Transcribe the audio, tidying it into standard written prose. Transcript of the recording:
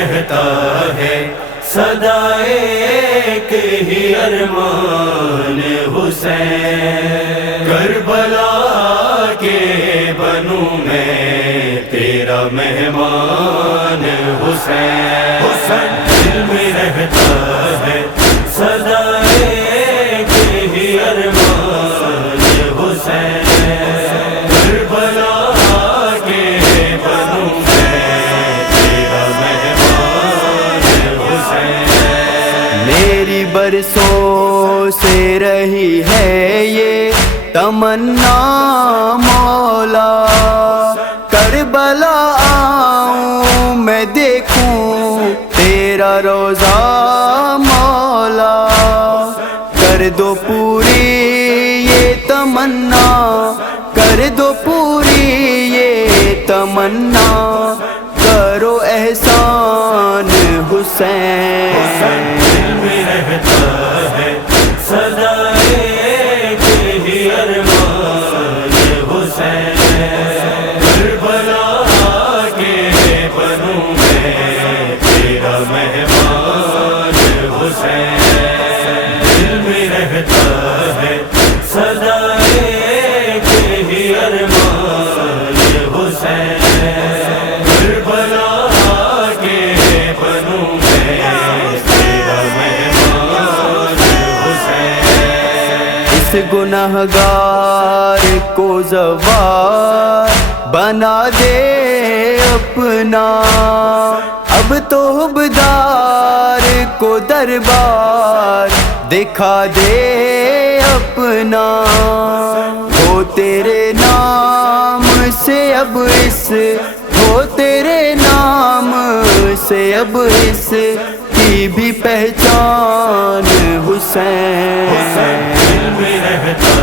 رہتا ہے سدا ایک ہی ارمان حسین، کربلا کے بنوں میں تیرا مہمان حسین، حسین دل میں رہتا ہے سدا ایک ہی ارمان حسین، کربلا کے بنوں میں تیرا مہمان حسین۔ میری برسوں سے رہی ہے یہ تمنا مولا، کربلا آؤں میں دیکھوں تیرا روضہ مولا، کر دو پوری یہ تمنا، کر دو پوری یہ تمنا، کرو احسان حسین۔ دل میں رہتا ہے سدا ایک ہی ارمان حسین، کربلا کے بنوں میں تیرا مہمان حسین، دل میں رہتا ہے سدا ایک ہی ارمان حسین، کربلا کے بنوں میں تیرا مہمان حسین۔ اس گنہگار کو زوار بنا دے اپنا، اب تو حبدار کو دربار دکھا دے اپنا، ہو تیرے نام سے اب اس، ہو تیرے نام سے اب اس کی بھی پہچان حسین۔ دل میں رہتا